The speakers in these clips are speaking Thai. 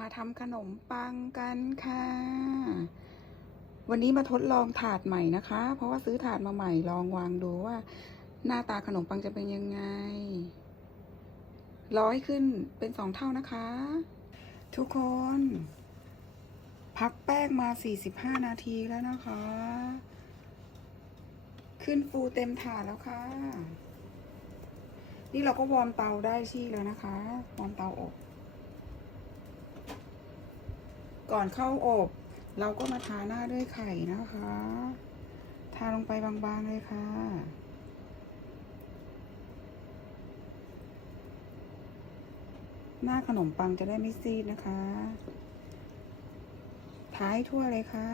มาทำขนมปังกันค่ะ วันนี้มาทดลองถาดใหม่นะคะ เพราะว่าซื้อถาดมาใหม่ลองวางดูว่า หน้าตาขนมปังจะเป็นยังไง ร้อยขึ้นเป็นสองเท่านะคะ ทุกคน พักแป้งมา 45 นาทีแล้วนะคะ ขึ้นฟูเต็มถาดแล้วค่ะ นี่เราก็วอร์มเตาได้ที่แล้วนะคะ วอร์มเตาอบ ก่อนเข้าอบ เราก็มาทาหน้าด้วยไข่นะคะ ทาลงไปบางๆเลยค่ะ หน้าขนมปังจะได้ไม่ซีดนะคะทาให้ทั่วเลยค่ะ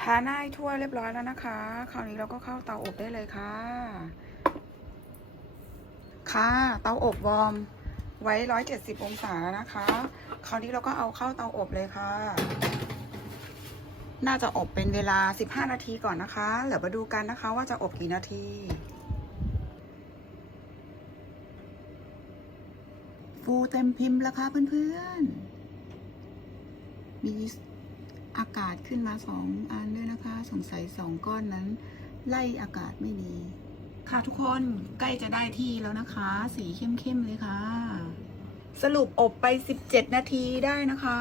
ทาหน้าทั่วเรียบร้อยแล้วนะคะ คราวนี้เราก็เข้าเตาอบได้เลยค่ะ ค่ะ เตาอบวอร์มไว้170องศานะคะ คราวนี้เราก็เอาเข้าเตาอบเลยค่ะ น่าจะอบเป็นเวลา15นาทีก่อนนะคะ เดี๋ยวมาดูกันนะคะว่าจะอบกี่นาที ฟูเต็มพิมพ์แล้วค่ะเพื่อนๆ มีอากาศขึ้นมาสองอันด้วยนะคะ สงสัยสองก้อนนั้น ไล่อากาศไม่ดี ค่ะทุกคนใกล้จะได้ที่แล้วนะคะ สีเข้มๆเลยค่ะ สรุปอบไป 17 นาทีได้นะคะ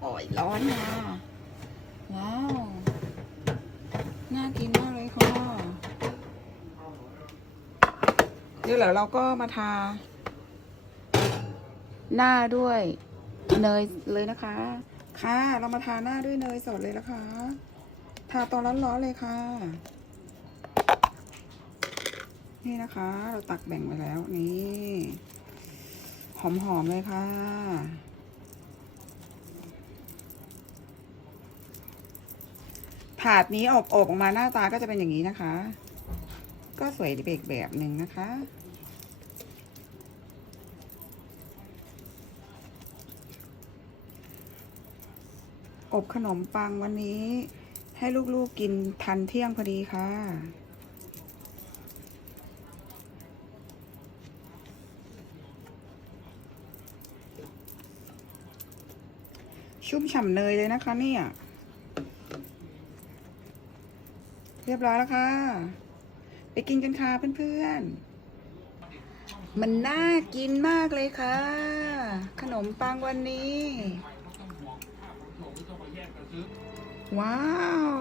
โอ้ยร้อนนะว้าว น่ากินมากเลยค่ะเดี๋ยวเราก็มาทา หน้าด้วยเนยเลยนะคะ ค่ะ เรามาทาหน้าด้วยเนยสดเลยนะคะ ทาตอนร้อนๆเลยค่ะ นี่นะคะ เราตักแบ่งไว้แล้วนี่หอมๆเลยค่ะถาดนี้อบอบออกมาหน้าตาก็จะเป็นอย่างนี้นะคะ ก็สวยอีกแบบหนึ่งนะคะ อบขนมปังวันนี้ให้ลูกๆกินทันเที่ยงพอดีค่ะ ชุ่มฉ่ำเนยเลยนะคะเนี่ย เรียบร้อยแล้วค่ะ ไปกินกันค่ะเพื่อนๆ มันน่ากินมากเลยค่ะ ขนมปังวันนี้ ว้าว